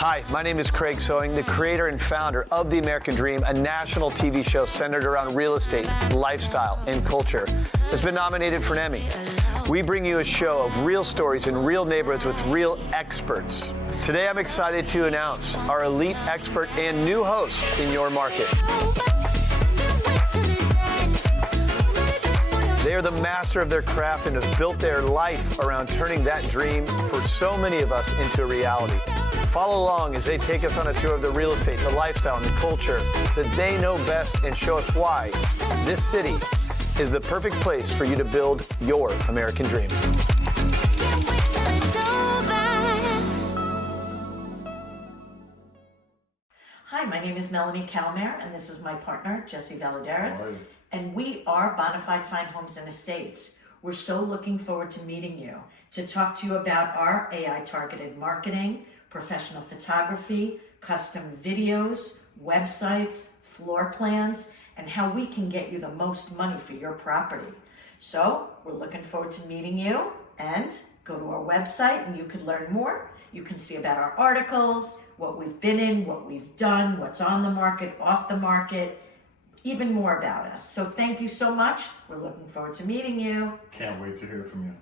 Hi, my name is Craig Sewing, the creator and founder of The American Dream, a national TV show centered around real estate, lifestyle, and culture that's been nominated for an Emmy. We bring you a show of real stories in real neighborhoods with real experts. Today, I'm excited to announce our elite expert and new host in your market. They are the master of their craft and have built their life around turning that dream for so many of us into a reality. Follow along as they take us on a tour of the real estate, the lifestyle, and the culture that they know best and show us why this city is the perfect place for you to build your American dream. Hi, my name is Melanie Calmare, and this is my partner, Jesse Valadares. And we are Bona Fide Fine Homes and Estates. We're so looking forward to meeting you, to talk to you about our AI-targeted marketing, professional photography, custom videos, websites, floor plans, and how we can get you the most money for your property. So we're looking forward to meeting you, and go to our website and you can learn more. You can see about our articles, what we've been in, what we've done, what's on the market, off the market, even more about us. So thank you so much. We're looking forward to meeting you. Can't wait to hear from you.